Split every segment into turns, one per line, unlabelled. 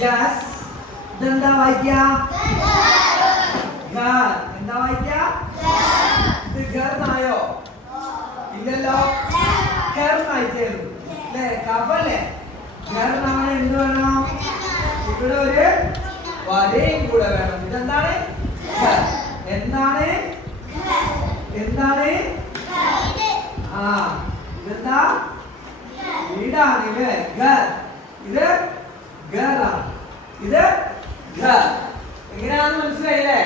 Yes ഇതെന്താ വായിക്ക? ഘർ. എന്താ വായിക്ക? ഇത് ഘർ നായോ ഇല്ലല്ലോ. ഘർ നായിട്ടേലു അല്ലേ? കഫല്ലേ ഘർ നാവണ എന്ത് വേണം? ഇവിടെ ഒരു വരയും കൂടെ വേണം. ഇതെന്താണ്. എന്താണ്? എന്താണ്? ആ. ഇതെന്താ? വീടാണ് ഇല്ലേ? ഘർ. ഇത് ഘറാണ് ഇത് ഘർ എങ്ങനെയാണെന്ന് മനസ്സിലായില്ലേ?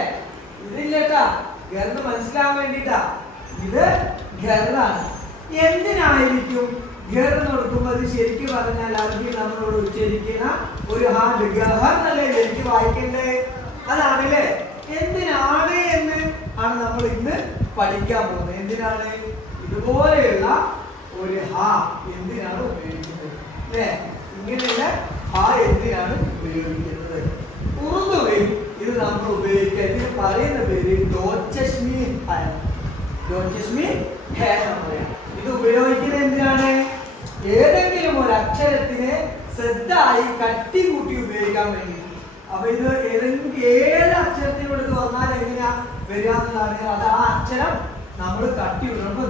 ഇതില്ലേട്ടാ ഗർന്ന് മനസ്സിലാവാൻ വേണ്ടിട്ടാ. ഇത് ഘറാണ് എന്തിനായിരിക്കും ഘർ എന്ന് കൊടുക്കുമ്പോൾ അത് ശരിക്കും പറഞ്ഞാൽ അറബി നമ്മളോട് ഉച്ചരിക്കുന്ന ഒരു ഹാർഡ് ഗഹർ എന്നല്ലേ എനിക്ക് വായിക്കണ്ടേ? അതാണല്ലേ. എന്തിനാണ് എന്ന് ആണ് നമ്മൾ ഇന്ന് പഠിക്കാൻ പോകുന്നത്. എന്തിനാണ്? ഇതുപോലെയുള്ള ഒരു ഹാ എന്തിനാണ് ഉപയോഗിക്കുന്നത്. അല്ലേ ഇങ്ങനെയുള്ള ഹാ എന്തിനാണ് ഉപയോഗിക്കുന്നത്? ഉറുദുവിൽ ഇത് നമ്മൾ ഉപയോഗിക്കുക. ഇതിന് പറയുന്ന പേര് ഡോച്ചഷ്മി ഹയ ഡോച്ചഷ്മി ഹേ എന്ന് പറയാം. ഇത് ഉപയോഗിക്കുന്നത് എന്തിനാണ്? ഏതെങ്കിലും ഒരു അക്ഷരത്തിനെ ശ്രദ്ധയായി കട്ടി കൂട്ടി ഉപയോഗിക്കാൻ വേണ്ടി അപ്പൊ ഇത് ഏതെങ്കിലും ഏത് അക്ഷരത്തിനോട് ഇത് വന്നാൽ എങ്ങനെയാ വരിക അത് ആ അക്ഷരം നമ്മൾ കട്ടി വിടണം. അപ്പൊ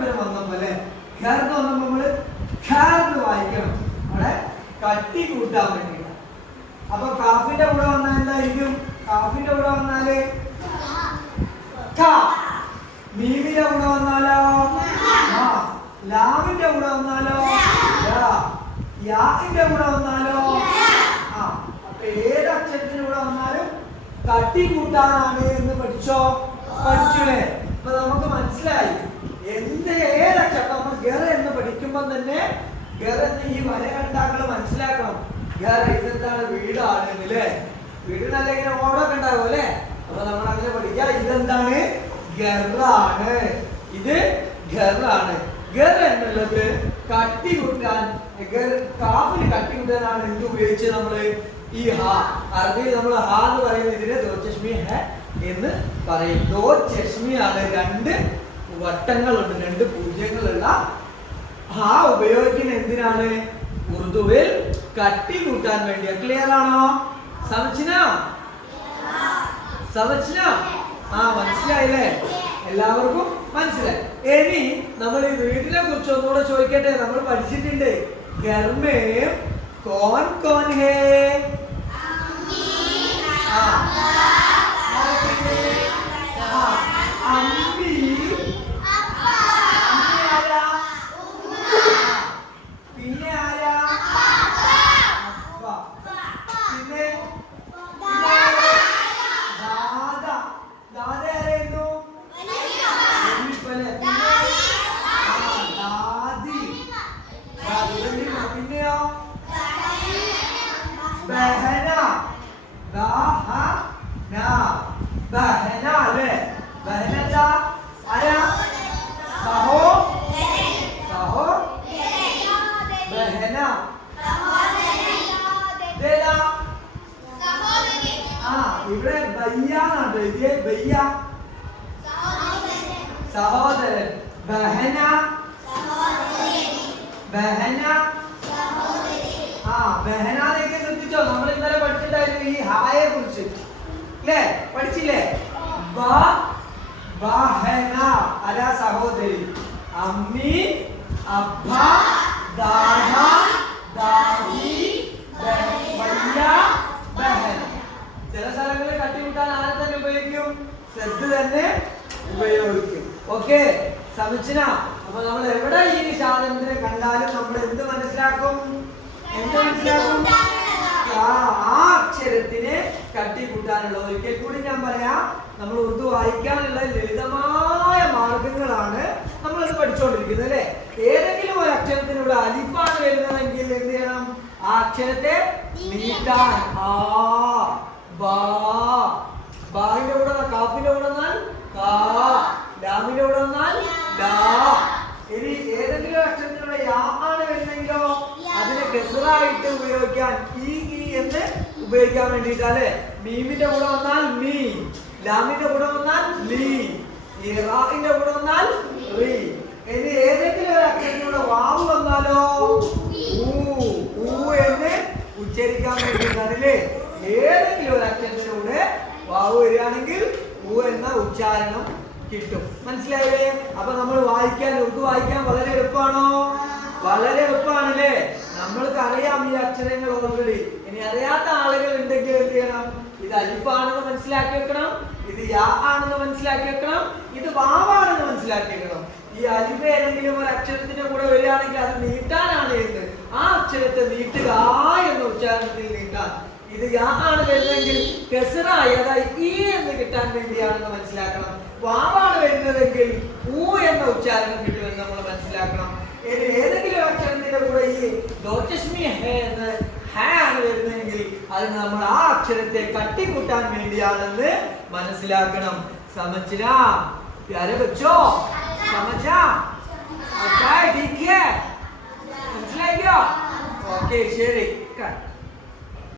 പേര് വന്നപ്പോ അല്ലെ? ഖർ നമ്മൾ വന്നപ്പോ നമ്മൾ ഖാർ വായിക്കണം. അവിടെ കട്ടി കൂട്ടാൻ വേണ്ടിയിട്ട്. അപ്പൊ കാഫിന്റെ കൂടെ വന്നാൽ എന്തായിരിക്കും? കാഫിന്റെ കൂടെ വന്നാൽ മീമിന്റെ കൂടെ വന്നാലോ? ലാമിന്റെ കൂടെ വന്നാലോ? യാസിന്റെ കൂടെ വന്നാലോ? ആ അപ്പൊ ഏത് അക്ഷരത്തിന്റെ കൂടെ വന്നാലും കട്ടി കൂട്ടാനാണ് എന്ന് പഠിച്ചോ? പഠിച്ചുലേ? അപ്പൊ നമുക്ക് മനസ്സിലായി. എന്ത് ഏതക്ഷരം നമ്മൾ ഗറ എന്ന് പഠിക്കുമ്പോൾ തന്നെ എന്ന് ഈ വര കണ്ടാക്കൾ മനസ്സിലാക്കണം? ഗറ ഇതെന്താണ് വീടാണ് അല്ലേ വീടിനല്ല ഇങ്ങനെ ഓടൊക്കെ ഉണ്ടാകും അല്ലേ? അപ്പൊ നമ്മൾ അങ്ങനെ പഠിക്കുക ഇതെന്താണ്? ഗറാണ്. ഇത് ഗറാണ്. ഗർ എന്നുള്ളത് കട്ടി കൂട്ടാൻ കാഫിന് കട്ടി കൂട്ടാനാണ് എന്ത് ഉപയോഗിച്ച് നമ്മൾ? ഈ ഹാ. അറബിയിൽ നമ്മൾ ഹാ എന്ന് പറയുന്ന ഇതിനെ ദോ ചഷ്മി എന്ന് പറയും. ദോ ചഷ്മിയാണ് രണ്ട് വട്ടങ്ങളുണ്ട് രണ്ട് പൂജ്യങ്ങളുള്ള ഹാ ഉപയോഗിക്കുന്ന എന്തിനാണ്? ഉറുദുവിൽ കട്ടി കൂട്ടാൻ വേണ്ടിയാ. ക്ലിയർ ആണോ? സമച്ചിന സമച്ചിന ആ മനസ്സിലായില്ലേ? എല്ലാവർക്കും മനസ്സിലായി. ഇനി നമ്മൾ ഈ വീട്ടിനെ കുറിച്ച് ഒന്നുകൂടെ ചോദിക്കട്ടെ. നമ്മൾ പഠിച്ചിട്ടുണ്ട്. ഗർമേ കോൺ കോൺ ഹേ ആ. ആ. അമ്മി അമ്മി ആരാ പിന്നെ ആരാ അപ്പ. പിന്നെ പിന്നെ ആരാ? ദാദ ദാദ ആരായിരുന്നു വല്യപ്പനെ. പിന്നെ ആ, ദാദി ദാദി വല്യമ്മ. പിന്നെയോ ബഹന ബഹന ബഹന അല്ലേ ബഹന എന്താ ആരാ സഹോ സഹോ ബഹന ഇതേതാ ആ ഇവിടെ ബയ്യാന്നാണ് എഴുതിയേ ബയ്യ? സഹോദരൻ. ബഹന? ബഹന? ആ ബഹനാനൊക്കെ ശ്രദ്ധിച്ചോ? നമ്മൾ ഇന്നലെ പഠിച്ചിട്ടായിരുന്നു ഈ ഹായെ കുറിച്ച്. അല്ലേ പഠിച്ചില്ലേ? ബഹന. അരാ സഹോദരി. അമ്മി അബ്ബ ഓക്കെ സമിച്ചിന അപ്പൊ നമ്മൾ എവിടെ ഈ സാധനത്തിനെ കണ്ടാലും നമ്മൾ എന്ത് മനസ്സിലാക്കും? എന്ത് മനസ്സിലാക്കും? ആ അക്ഷരത്തിനെ കട്ടി കൂട്ടാനുള്ള ഒരിക്കൽ കൂടി ഞാൻ പറയാ. നമ്മൾ ഉറുദു വായിക്കാനുള്ള ലളിതമായ മാർഗങ്ങളാണ് നമ്മൾ അത് പഠിച്ചുകൊണ്ടിരിക്കുന്നത് അല്ലെ? ഏതെങ്കിലും ഒരു അക്ഷരത്തിന് ഇവിടെ അലിഫാണ് വരുന്നതെങ്കിൽ എന്ത് ചെയ്യണം? ആ അക്ഷരത്തെ നീട്ടാൻ. ആ ബാ. ബാഹിന്റെ കൂടെ കാഫിന്റെ കൂടെ ലാമിന്റെ കൂടെ വന്നാൽ ലാ ഇനി ഏതെങ്കിലും അക്ഷരത്തിലുള്ള യാ ആണ് വരുന്നെങ്കിലോ അതിനെ കെസറായിട്ട് ഉപയോഗിക്കാൻ ഈ ഈ എന്ന് ഉപയോഗിക്കാൻ വേണ്ടിയിട്ട് അല്ലെ മീമിന്റെ കൂടെ വന്നാൽ മീ ലാമിന്റെ കൂടെ വന്നാൽ ലീ ഇറാഖിന്റെ കൂടെ വന്നാൽ റീ. ഇനി ഏതെങ്കിലും ഒരു അക്ഷരത്തിലൂടെ വാവ് വന്നാലോ ഊ എന്ന് ഉച്ചരിക്കാൻ വേണ്ടിയിട്ടാണല്ലേ? ഏതെങ്കിലും ഒരു അക്ഷരത്തിലൂടെ വാവ് വരികയാണെങ്കിൽ ഊ എന്ന ഉച്ചാരണം കിട്ടും. മനസ്സിലായില്ലേ? അപ്പൊ നമ്മൾ വായിക്കാൻ ഉറുദു വായിക്കാൻ വളരെ എളുപ്പമാണോ? വളരെ എളുപ്പമാണല്ലേ? നമ്മൾക്ക് അറിയാം ഈ അക്ഷരങ്ങൾ ഓൾറെഡി ഇനി അറിയാത്ത ആളുകൾ ഉണ്ടെങ്കിൽ എന്ത് ചെയ്യണം? ഇത് അലിഫാണെന്ന് മനസ്സിലാക്കി വെക്കണം ഇത് യാ ആണെന്ന് മനസ്സിലാക്കി വെക്കണം ഇത് വാവാണെന്ന് മനസ്സിലാക്കി വെക്കണം. ഈ അലിഫ് ഏതെങ്കിലും ഒരു അക്ഷരത്തിന്റെ കൂടെ വരികയാണെങ്കിൽ അത് നീട്ടാനാണ് എന്ന് ആ അക്ഷരത്തെ നീട്ടുക എന്ന ഉച്ചാരണത്തിൽ നീട്ടാൻ. ഇത് യാ ആണ് വരുന്നതെങ്കിൽ കെസറായി അതായത് ഈ എന്ന് കിട്ടാൻ വേണ്ടിയാണെന്ന് മനസ്സിലാക്കണം. വാവാണ് വരുന്നതെങ്കിൽ ഊ എന്ന ഉച്ചാരണം കിട്ടുമെന്ന് നമ്മൾ മനസ്സിലാക്കണം. ഏതെങ്കിലും അക്ഷരത്തിന്റെ കൂടെ ഈ ദോചസ്മി ഹേ എന്ന് ഹേ ആണ് വരുന്നതെങ്കിൽ അത് നമ്മൾ ആ അക്ഷരത്തെ കട്ടിക്കൂട്ടാൻ വേണ്ടിയാണെന്ന് മനസ്സിലാക്കണം. സമചന പ്യാരെ ബച്ചോ സമച മനസ്സിലായിക്കോ? ഓക്കെ ശരി.